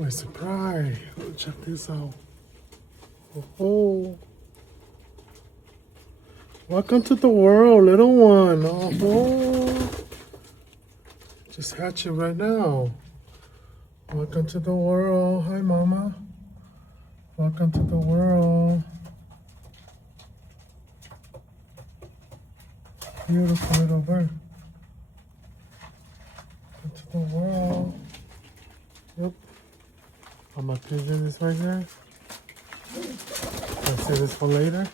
Wait, surprise. Check this out. Oh. Welcome to the world, little one. Oh. Just hatching right now. Welcome to the world. Hi, Mama. Welcome to the world. Beautiful little bird. Welcome to the world. Yep. Oh, my pigeon is right here. I'll save this for later.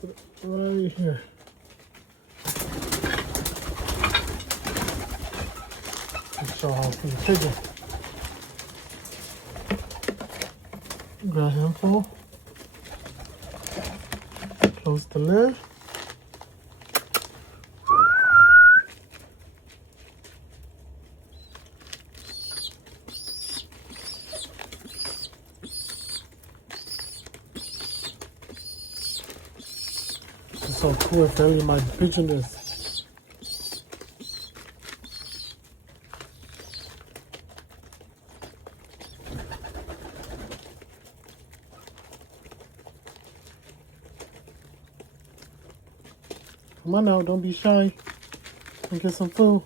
Put it right here. Let's show how to the pigeon. Grab a handful. Close the lid. It's so cool if only my pigeon is. Come on now, don't be shy. And get some food.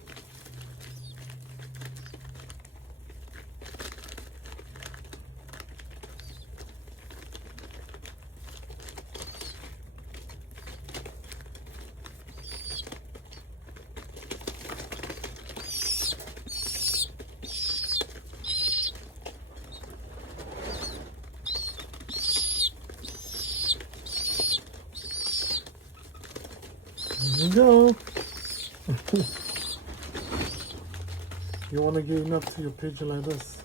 There you go. You want to give enough to your pigeon like this.